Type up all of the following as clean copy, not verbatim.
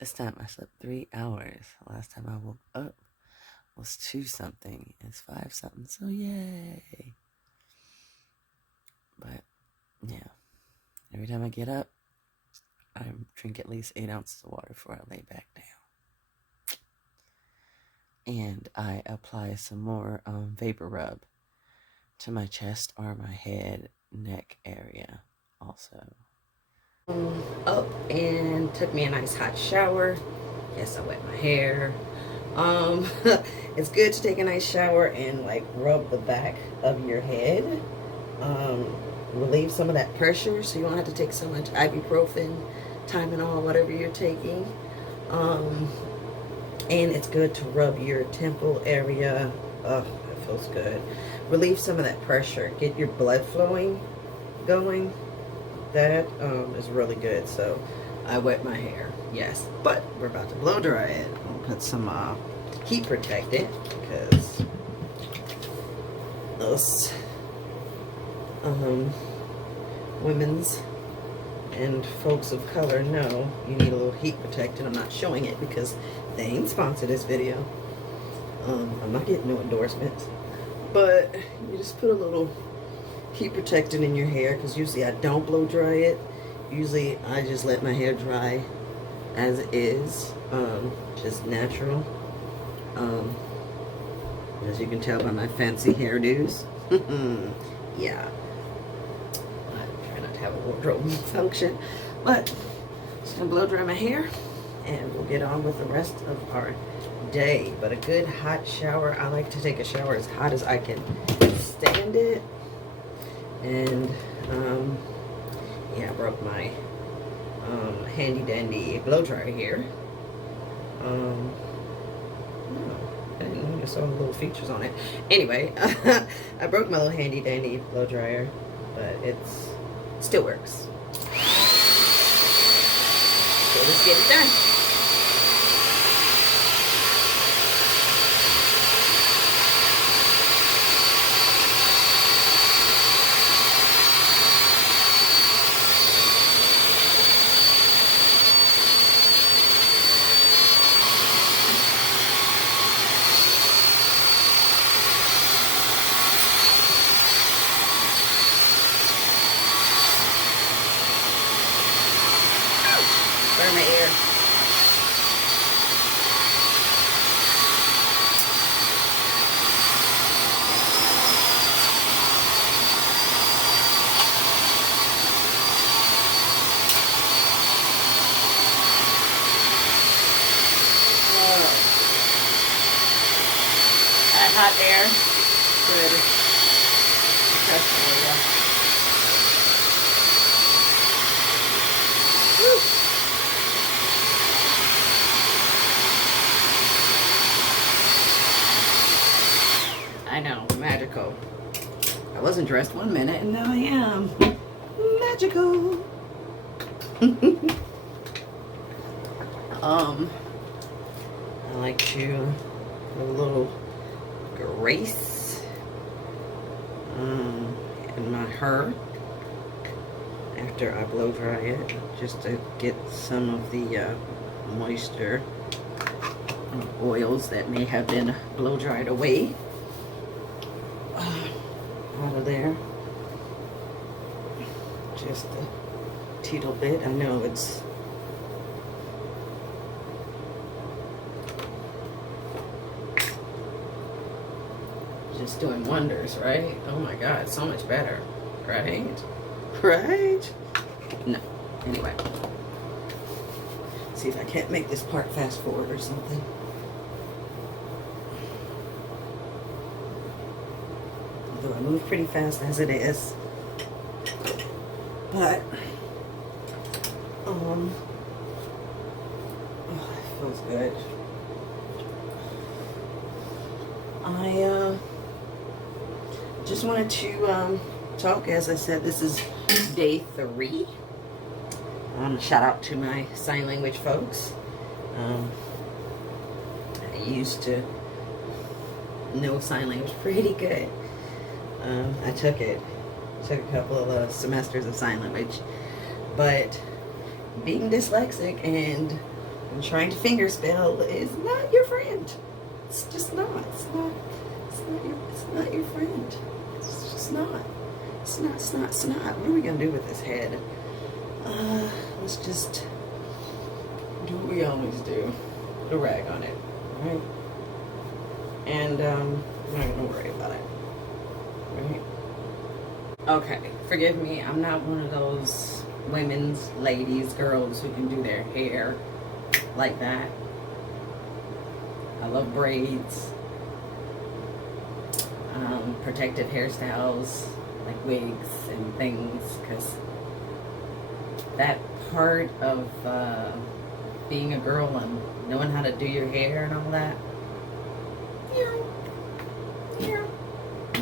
This time I slept 3 hours. Last time I woke up was 2 something. It's 5 something, so yay. But, yeah. Every time I get up, I drink at least 8 ounces of water before I lay back down. And I apply some more vapor rub to my chest or my head, neck area also. Up and took me a nice hot shower. Yes, I wet my hair. It's good to take a nice shower and like rub the back of your head. Relieve some of that pressure so you don't have to take so much ibuprofen, Tylenol, whatever you're taking. And it's good to rub your temple area. Oh, that feels good. Relieve some of that pressure. Get your blood flowing going. That is really good. So I wet my hair, yes, but we're about to blow dry it. I'll put some heat protectant because those women's and folks of color know you need a little heat protectant. I'm not showing it because they ain't sponsored this video. I'm not getting no endorsements, but you just put a little heat protectant in your hair because usually I don't blow dry it. Usually I just let my hair dry as is, just natural. As you can tell by my fancy hairdos. Yeah. I try not to have a wardrobe function, but just gonna blow dry my hair and we'll get on with the rest of our day. But a good hot shower. I like to take a shower as hot as I can stand it. And yeah, I broke my handy dandy blow dryer here. I didn't even saw the little features on it. Anyway, I broke my little handy dandy blow dryer, but it still works. So let's get it done. Burn my ear. That hot air. Good. Trust me, yeah. Woo. I know, magical. I wasn't dressed 1 minute and now I am. Magical. I like to put a little grace in my hair after I blow dry it, just to get some of the moisture oils that may have been blow dried away out of there. Just a teetle bit. I know it's just doing wonders, right? Oh my God, so much better, right? Right? No. Anyway, see if I can't make this part fast forward or something. Although I move pretty fast as it is, but oh, it feels good. I just wanted to talk. As I said, this is day 3. Shout out to my sign language folks. I used to know sign language pretty good. I took a couple of semesters of sign language, but being dyslexic and And trying to finger spell is not your friend. It's just not. It's not your friend. It's just not. It's not. What are we gonna do with this head? Let's just do what we always do. Put a rag on it, right? And we're not gonna worry about it, right? Okay, forgive me. I'm not one of those women's, ladies, girls who can do their hair like that. I love braids, protective hairstyles like wigs and things, because that part of being a girl and knowing how to do your hair and all that,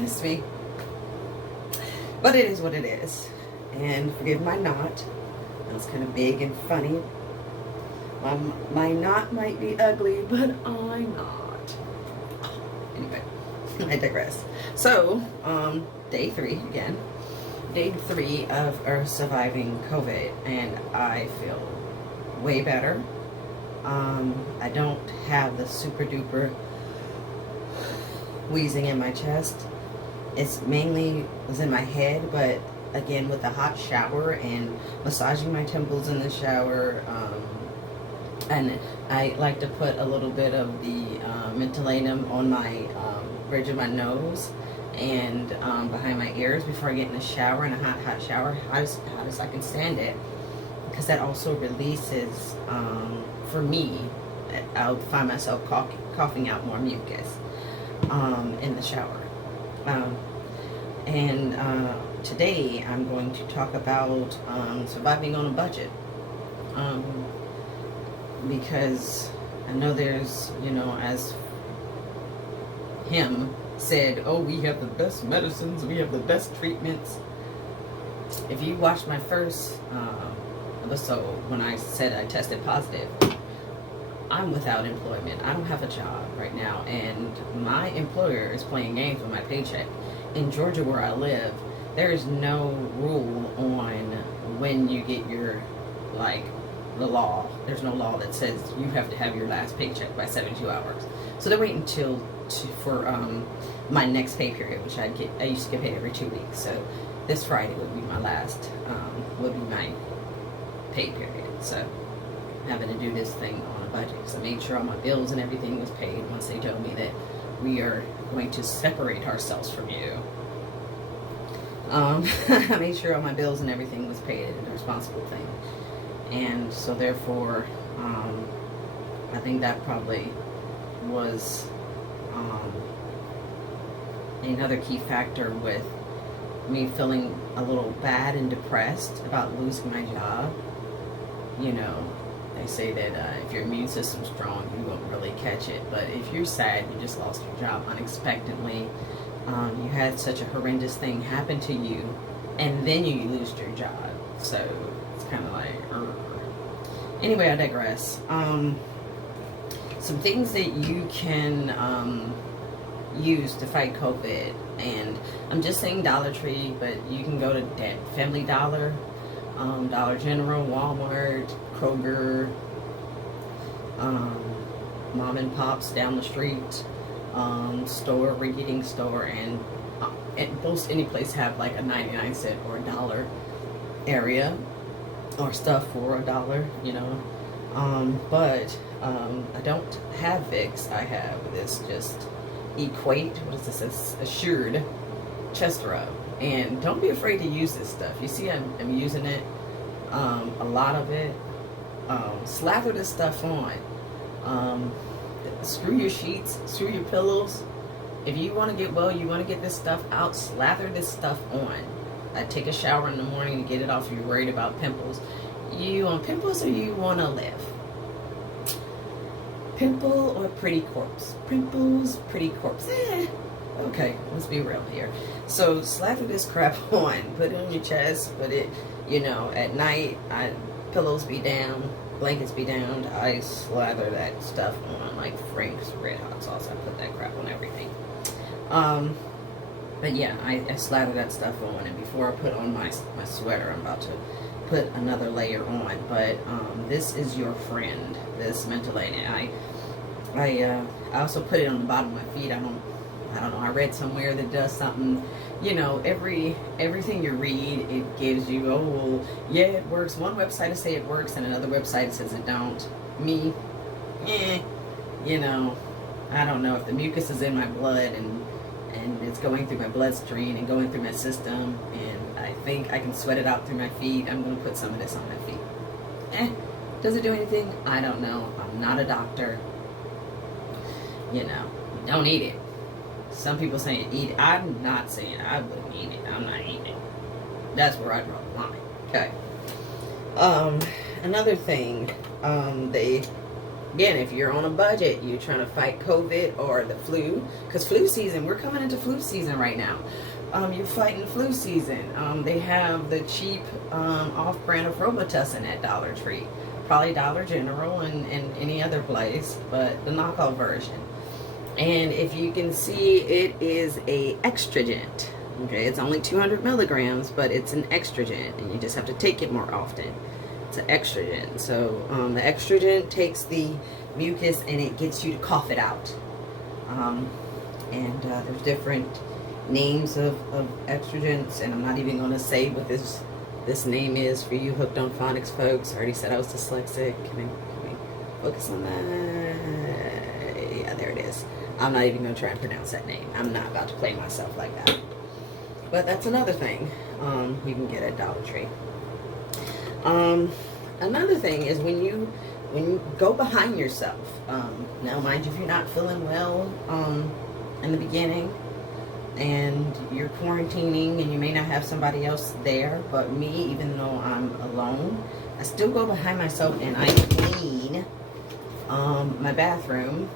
miss me. But it is what it is. And forgive my knot. That was kind of big and funny. My knot might be ugly, but I'm not. Anyway, I digress. So, day 3 again. Day 3 of surviving COVID, and I feel way better. I don't have the super duper wheezing in my chest. It's mainly was in my head, but again with the hot shower and massaging my temples in the shower, and I like to put a little bit of the mentholatum on my bridge of my nose and behind my ears before I get in the shower, in a hot shower, hot as I can stand it, because that also releases, for me, I'll find myself coughing out more mucus in the shower. Today I'm going to talk about surviving on a budget, because I know there's, as him said, oh, we have the best medicines, we have the best treatments. If you watched my first episode when I said I tested positive, I'm without employment. I don't have a job right now, and my employer is playing games with my paycheck. In Georgia, where I live, there is no rule on when you get your, the law. There's no law that says you have to have your last paycheck by 72 hours. So they're waiting for my next pay period, which I used to get paid every 2 weeks. So this Friday would be my last, would be my pay period. So I'm having to do this thing on a budget. So I made sure all my bills and everything was paid once they told me that we are going to separate ourselves from you. I made sure all my bills and everything was paid, and the responsible thing. And so therefore, I think that probably was another key factor with me feeling a little bad and depressed about losing my job. They say that if your immune system's strong, you won't really catch it. But if you're sad, you just lost your job unexpectedly, you had such a horrendous thing happen to you, and then you lose your job. So it's kind of like, Anyway, I digress. Some things that you can use to fight COVID, and I'm just saying Dollar Tree, but you can go to Family Dollar, Dollar General, Walmart, Kroger, mom and pops down the street, store, rinky-dink store, and most any place have like a 99-cent or $1 area or stuff for $1, but I don't have Vicks. I have this just Equate, what is this, Assured chest rub, and don't be afraid to use this stuff. You see I'm using it, a lot of it. Slather this stuff on. Screw your sheets, screw your pillows. If you want to get well, you want to get this stuff out, slather this stuff on. I take a shower in the morning to get it off if you're worried about pimples. You want pimples or you want to live? Pimple or pretty corpse? Pimples, pretty corpse. Okay, let's be real here. So slather this crap on. Put it on your chest. Put it, at night, pillows be down, blankets be down. I slather that stuff on like Frank's Red Hot Sauce. I put that crap on everything. But yeah, I slather that stuff on, and before I put on my sweater, I'm about to put another layer on. But this is your friend, this Mentholated. I also put it on the bottom of my feet. I don't know. I read somewhere that does something. You know, everything you read, it gives you, oh, well, yeah, it works. One website will say it works, and another website says it don't. Me, you know, I don't know if the mucus is in my blood and it's going through my bloodstream and going through my system, and I think I can sweat it out through my feet. I'm going to put some of this on my feet. Does it do anything? I don't know. I'm not a doctor. You know, don't eat it. Some people saying eat it. I'm not saying I wouldn't eat it. I'm not eating it. That's where I draw the line. Okay. Another thing, again, if you're on a budget, you're trying to fight COVID or the flu, because flu season, we're coming into flu season right now. You're fighting flu season. They have the cheap off-brand of Robitussin at Dollar Tree, probably Dollar General and any other place, but the knockoff version. And if you can see, it is a extragent. Okay, it's only 200 milligrams, but it's an extragent, and you just have to take it more often. It's an extragent. So the extragent takes the mucus and it gets you to cough it out. There's different names of extragents, and I'm not even going to say what this name is for you hooked on phonics folks. I already said I was dyslexic. Can we focus on that? Yeah, there it is. I'm not even going to try and pronounce that name. I'm not about to play myself like that. But that's another thing you can get at Dollar Tree. Another thing is when you go behind yourself. Now, mind you, if you're not feeling well in the beginning and you're quarantining and you may not have somebody else there, but me, even though I'm alone, I still go behind myself and I clean my bathroom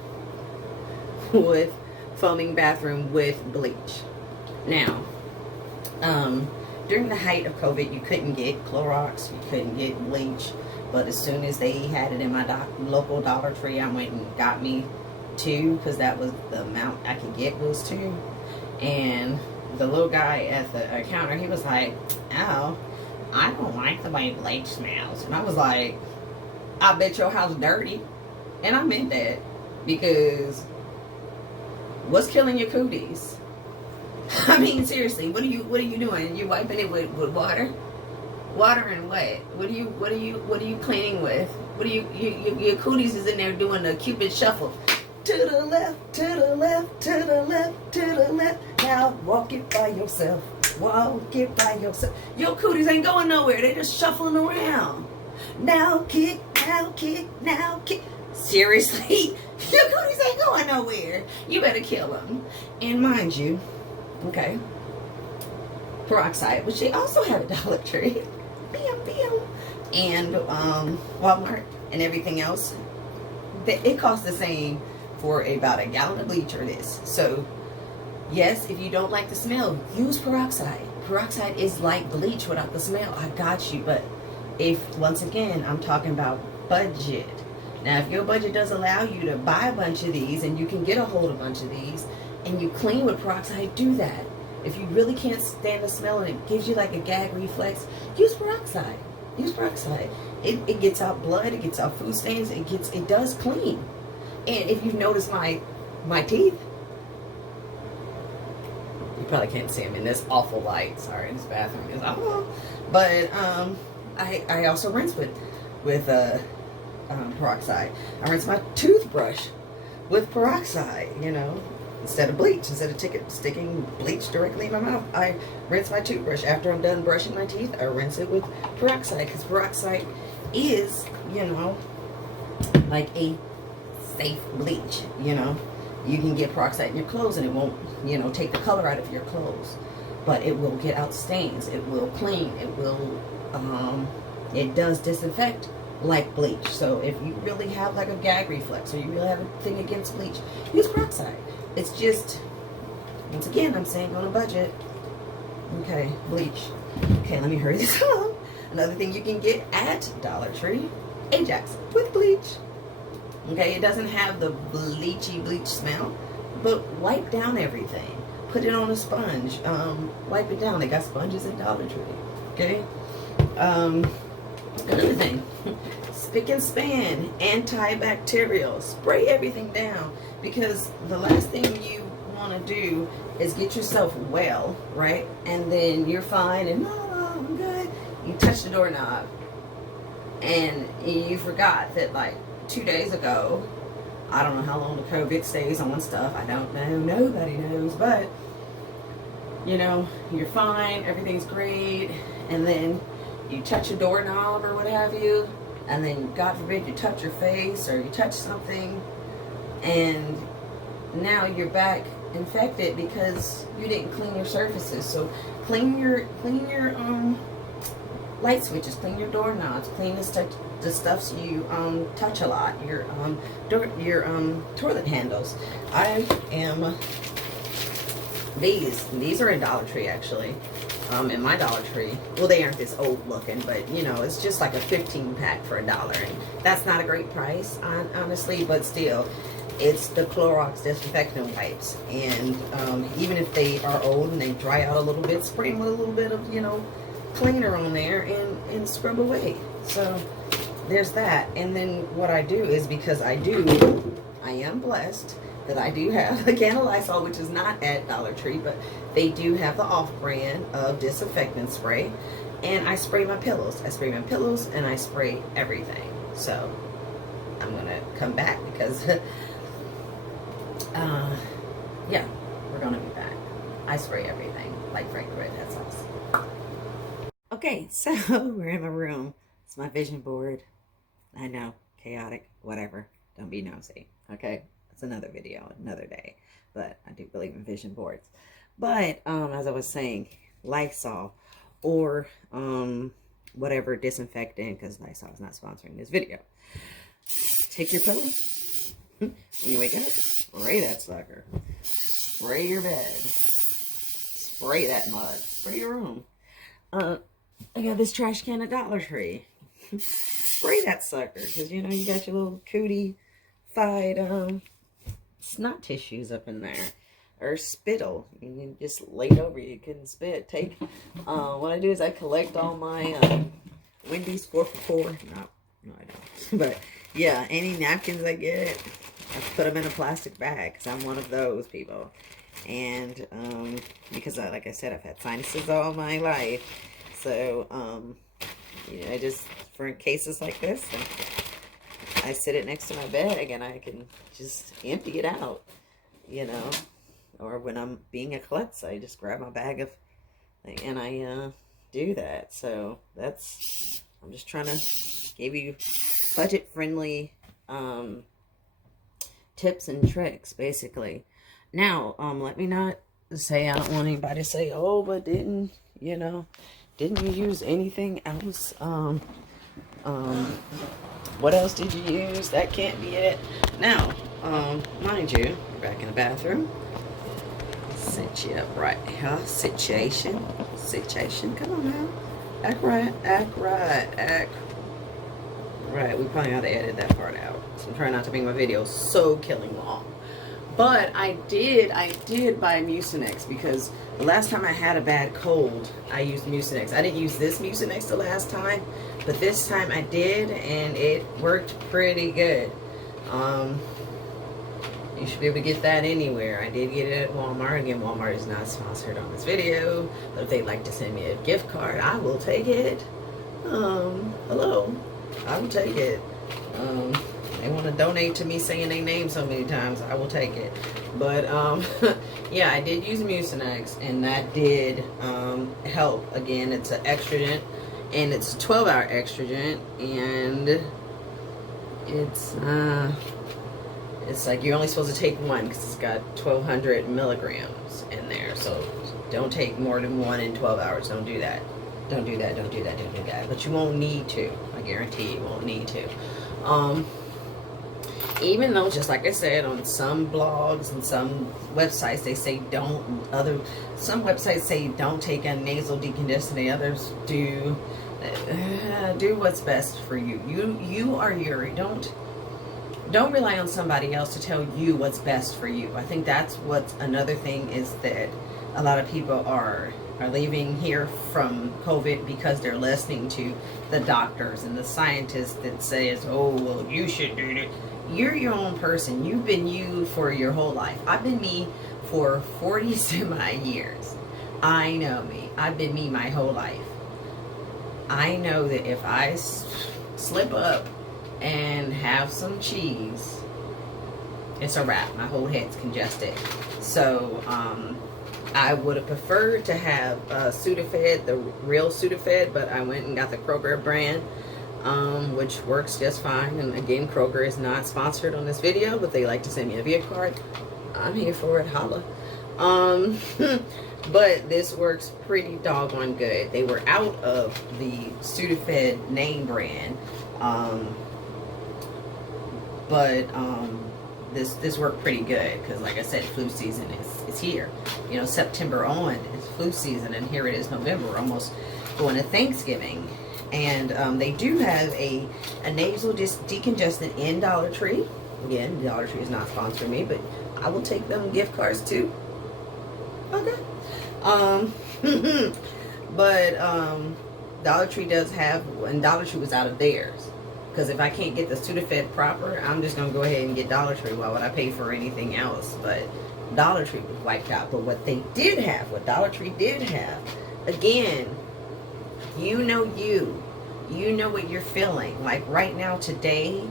with foaming bathroom with bleach. Now, during the height of COVID, you couldn't get Clorox, you couldn't get bleach, but as soon as they had it in my local Dollar Tree, I went and got me 2, because that was the amount I could get was 2. And the little guy at the counter, he was like, oh, I don't like the way bleach smells. And I was like, I bet your house dirty. And I meant that, because what's killing your cooties? I mean, seriously, what are you doing? You wiping it with water? Water and what? What are you cleaning with? What are your cooties is in there doing the Cupid shuffle. To the left, to the left, to the left, to the left. Now walk it by yourself. Walk it by yourself. Your cooties ain't going nowhere. They just shuffling around. Now kick, now kick, now kick. Seriously, your cooties ain't going nowhere. You better kill them. And mind you, okay, peroxide, which they also have at Dollar Tree, and Walmart and everything else, it costs the same for about a gallon of bleach or this. So yes, if you don't like the smell, use peroxide. Peroxide is like bleach without the smell. I got you. But if, once again, I'm talking about budget. Now, if your budget does allow you to buy a bunch of these, and you can get a hold of a bunch of these, and you clean with peroxide, do that. If you really can't stand the smell and it gives you like a gag reflex, use peroxide. Use peroxide. It gets out blood, it gets out food stains, it does clean. And if you've noticed my teeth, you probably can't see them in this awful light. Sorry, this bathroom is awful. But I also rinse with peroxide. I rinse my toothbrush with peroxide, you know, instead of bleach. Instead of sticking bleach directly in my mouth, I rinse my toothbrush. After I'm done brushing my teeth, I rinse it with peroxide, because peroxide is, you know, like a safe bleach. You know, you can get peroxide in your clothes and it won't, you know, take the color out of your clothes, but it will get out stains, it will clean, it will it does disinfect like bleach. So if you really have like a gag reflex, or you really have a thing against bleach, use peroxide. It's just, once again, I'm saying on a budget. Okay, bleach. Okay, let me hurry this up. Another thing you can get at Dollar Tree, Ajax with bleach. Okay, it doesn't have the bleachy bleach smell, but wipe down everything. Put it on a sponge. Wipe it down. They got sponges at Dollar Tree. Okay. Another thing, spick and span, antibacterial. Spray everything down, because the last thing you want to do is get yourself well, right? And then you're fine and oh, I'm good. You touch the doorknob and you forgot that like 2 days ago, I don't know how long the COVID stays on stuff. I don't know. Nobody knows. But, you know, you're fine. Everything's great. And then you touch a doorknob or what have you. And then, God forbid, you touch your face or you touch something. And now you're back infected because you didn't clean your surfaces. So clean your light switches, clean your doorknobs, clean the stuffs you touch a lot, your toilet handles. I am these are in Dollar Tree actually. In my Dollar Tree, well, they aren't this old looking, but you know, it's just like a 15 pack for $1, and that's not a great price, honestly, but still, it's the Clorox disinfectant wipes. And even if they are old and they dry out a little bit, spray them with a little bit of, you know, cleaner on there and scrub away. So there's that. And then what I do is, because I am blessed that I do have a can of Lysol, which is not at Dollar Tree, but they do have the off-brand of disinfectant spray, and I spray my pillows. I spray my pillows and I spray everything. So I'm gonna come back because yeah, we're gonna be back. I spray everything like Frank the Red Hot Sauce. Okay, so we're in my room. It's my vision board. I know, chaotic, whatever. Don't be nosy, okay? That's another video, another day. But I do believe in vision boards. But as I was saying, Lysol or whatever disinfectant, because Lysol is not sponsoring this video. Take your pillow. When you wake up, spray that sucker. Spray your bed. Spray that mud. Spray your room. I got this trash can at Dollar Tree. Spray that sucker, because you know you got your little cootie-fied snot tissues up in there, or spittle. You can just lay it over you couldn't spit. Take what I do is I collect all my Wendy's 4 for $4. No, I don't. But yeah, any napkins I get, I put them in a plastic bag because I'm one of those people. And because like I said, I've had sinuses all my life. So, you know, I just, for cases like this, I sit it next to my bed and I can just empty it out, you know. Or when I'm being a klutz, I just grab my bag of, and I do that. So that's, I'm just trying to give you budget-friendly tips and tricks, basically. Now, let me not say, I don't want anybody to say, oh, but didn't you use anything else? What else did you use? That can't be it. Now, mind you, we're back in the bathroom. Sit you up right here. Situation. Come on now. Act right. We probably ought to edit that part out. So I'm trying not to make my videos so killing long. But I did buy Mucinex, because the last time I had a bad cold, I used Mucinex. I didn't use this Mucinex the last time, but this time I did, and it worked pretty good. You should be able to get that anywhere. I did get it at Walmart. Again, Walmart is not sponsored on this video, but if they'd like to send me a gift card, I will take it. Hello, I will take it. They want to donate to me saying their name so many times, I will take it. But yeah, I did use Mucinex, and that did help. Again, it's an extragent, and it's a 12-hour extragent, and it's like you're only supposed to take one because it's got 1,200 milligrams in there. So don't take more than one in 12 hours. Don't do that. Don't do that. But you won't need to. I guarantee you won't need to. Even though, just like I said, on some blogs and some websites, they say some websites say don't take a nasal deconditioning, others do. Do what's best for you. You are don't rely on somebody else to tell you what's best for you. I think that's what's another thing, is that a lot of people are are leaving here from COVID because they're listening to the doctors and the scientists that says, oh, well, you should do it. You're your own person. You've been you for your whole life. I've been me for 40 semi years. I know me. I've been me my whole life. I know that if I slip up and have some cheese, it's a wrap. My whole head's congested. So I would have preferred to have Sudafed, the real Sudafed, but I went and got the Kroger brand, which works just fine. And again, Kroger is not sponsored on this video, but they like to send me a gift card. I'm here for it. Holla. But this works pretty doggone good. They were out of the Sudafed name brand, but this worked pretty good because, like I said, flu season is here. You know, September on is flu season, and here it is November, almost going to Thanksgiving. And they do have a nasal decongestant in Dollar Tree. Again, Dollar Tree is not sponsoring me, but I will take them gift cards too. Okay. But Dollar Tree does have, and Dollar Tree was out of theirs. Because if I can't get the Sudafed proper, I'm just going to go ahead and get Dollar Tree. Why would I pay for anything else? But Dollar Tree was wiped out. But what they did have, what Dollar Tree did have, again, you know what you're feeling. Like right now, today,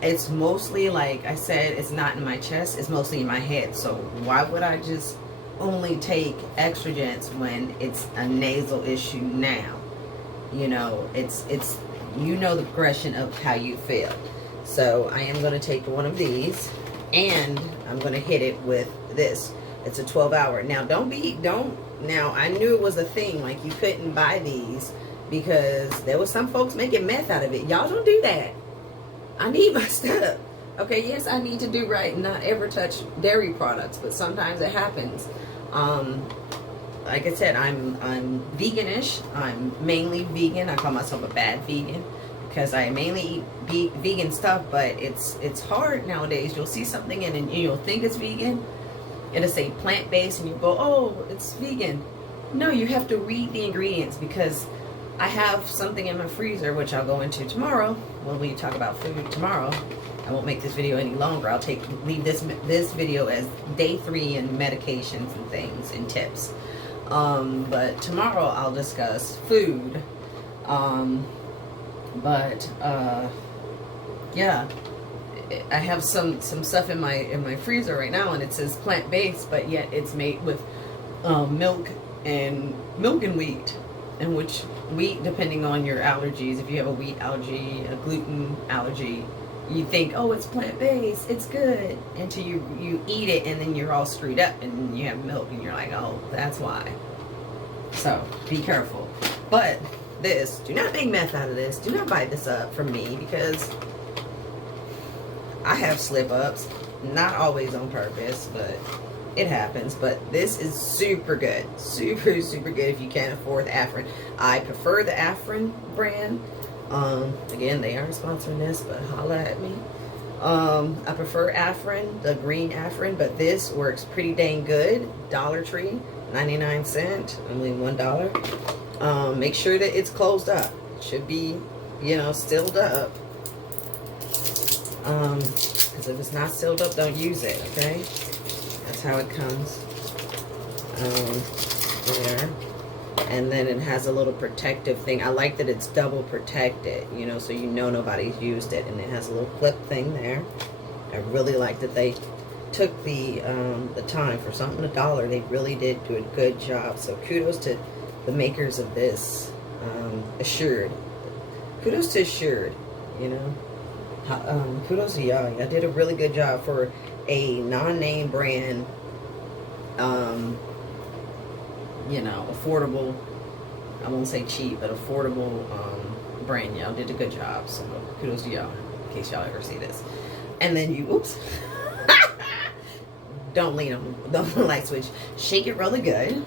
it's mostly, like I said, it's not in my chest. It's mostly in my head. So why would I just only take Extragents when it's a nasal issue now? You know, it's you know the progression of how you feel. So I am going to take one of these, and I'm going to hit it with this. It's a 12-hour. Now now I knew it was a thing, like you couldn't buy these because there was some folks making meth out of it. Y'all don't do that. I need my stuff. Okay, yes, I need to do right and not ever touch dairy products, but sometimes it happens. Like I said, I'm veganish. I'm mainly vegan. I call myself a bad vegan because I mainly eat vegan stuff, but it's hard nowadays. You'll see something and you'll think it's vegan. It'll say plant-based and you go, oh, it's vegan. No, you have to read the ingredients because I have something in my freezer, which I'll go into tomorrow when we talk about food tomorrow. I won't make this video any longer. I'll leave this video as day 3 and medications and things and tips. But tomorrow I'll discuss food. Yeah, I have some stuff in my freezer right now, and it says plant-based, but yet it's made with milk and wheat, and which wheat, depending on your allergies, if you have a wheat allergy, a gluten allergy, you think, oh, it's plant-based, it's good, until you eat it, and then you're all screwed up, and you have milk, and you're like, oh, that's why. So, be careful. But this, do not make meth out of this. Do not buy this up from me, because I have slip-ups, not always on purpose, but it happens. But this is super good. Super, super good if you can't afford the Afrin. I prefer the Afrin brand. Again, they aren't sponsoring this, but holla at me. I prefer Afrin, the green Afrin, but this works pretty dang good. Dollar Tree, 99 cents, only $1. Make sure that it's closed up. It should be, sealed up. Because if it's not sealed up, don't use it, okay? That's how it comes. There. And then it has a little protective thing. I like that it's double protected, so nobody's used it. And it has a little clip thing there. I really like that they took the time for something $1. They really did do a good job. So kudos to the makers of this. Assured. Kudos to Assured, kudos to y'all. Y'all did a really good job for a non-name brand, affordable, I won't say cheap, but affordable brand. Y'all did a good job, so kudos to y'all, in case y'all ever see this. And then oops, don't lean on the light switch. Shake it really good,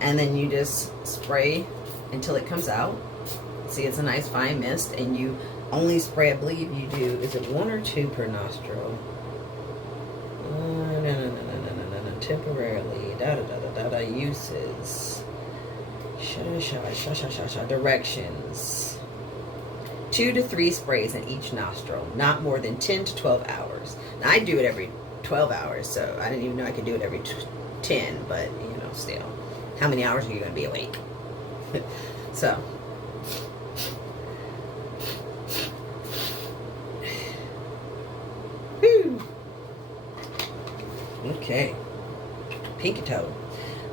and then you just spray until it comes out. See, it's a nice fine mist, and you only spray, I believe you do, is it 1 or 2 per nostril? No. temporarily. Uses. Directions. 2 to 3 sprays in each nostril, not more than 10 to 12 hours. Now, I do it every 12 hours, so I didn't even know I could do it every 10, but, still. How many hours are you going to be awake? So. Whew. Okay. Pinky toe.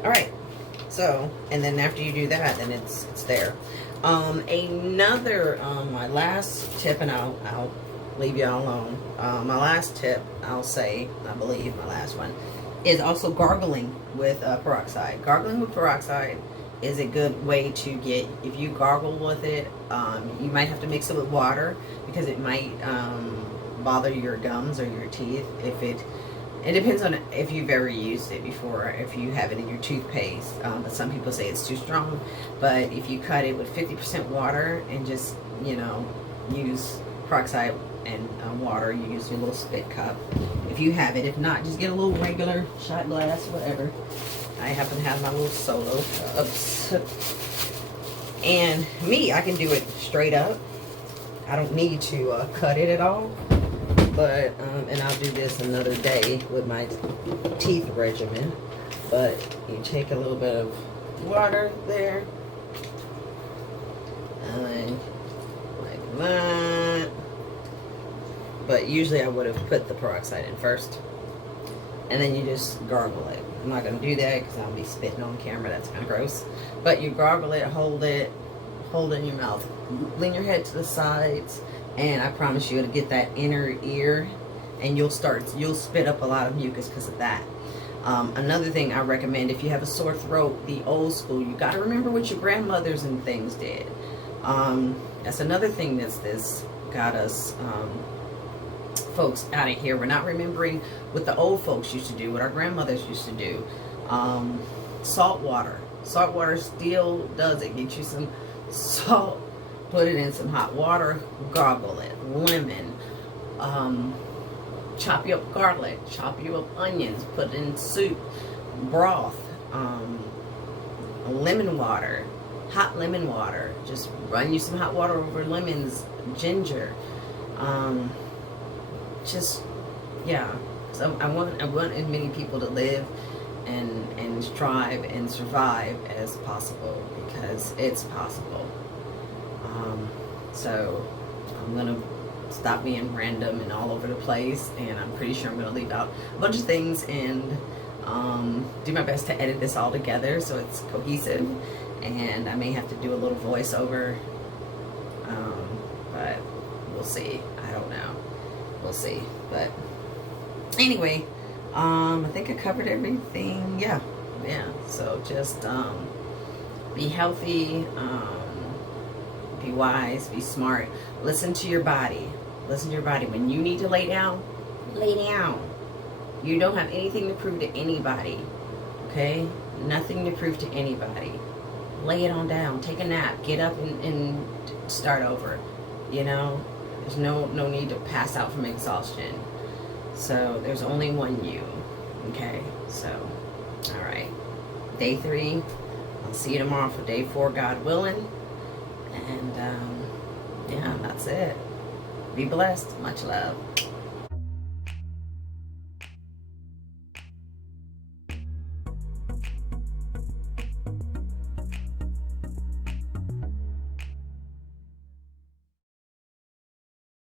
All right. So, and then after you do that, then it's there. Another, my last tip, and I'll leave y'all alone. My last tip, I believe my last one, is also gargling with peroxide. Gargling with peroxide is a good way to get, if you gargle with it, you might have to mix it with water because it might bother your gums or your teeth. It depends on if you've ever used it before, if you have it in your toothpaste. But some people say it's too strong. But if you cut it with 50% water and just, use peroxide and water, you use your little spit cup. If you have it, if not, just get a little regular shot glass, whatever. I happen to have my little solo cups. And I can do it straight up. I don't need to cut it at all. But, and I'll do this another day with my teeth regimen. But you take a little bit of water there. And like that. But usually I would have put the peroxide in first. And then you just gargle it. I'm not going to do that because I'll be spitting on camera. That's kind of gross. But you gargle it, hold it in your mouth. Lean your head to the sides. And I promise you, it'll get that inner ear, and you'll spit up a lot of mucus because of that. Another thing I recommend, if you have a sore throat, the old school, you got to remember what your grandmothers and things did. That's another thing this got us folks out of here. We're not remembering what the old folks used to do, what our grandmothers used to do. Salt water. Salt water still does it. Get you some salt. Put it in some hot water, gargle it. Lemon, chop you up garlic, chop you up onions, put in soup, broth, lemon water, hot lemon water. Just run you some hot water over lemons, ginger. So I want as many people to live and strive and survive as possible, because it's possible. So I'm going to stop being random and all over the place, and I'm pretty sure I'm going to leave out a bunch of things and do my best to edit this all together so it's cohesive, and I may have to do a little voiceover, but we'll see. I don't know. We'll see. But anyway, I think I covered everything. Yeah. So just be healthy, be wise, be smart. Listen to your body. Listen to your body. When you need to lay down, lay down. You don't have anything to prove to anybody. Okay? Nothing to prove to anybody. Lay it on down. Take a nap. Get up and start over. There's no need to pass out from exhaustion. So there's only one you. Okay? So, all right. Day 3. I'll see you tomorrow for day 4, God willing. And, that's it. Be blessed. Much love.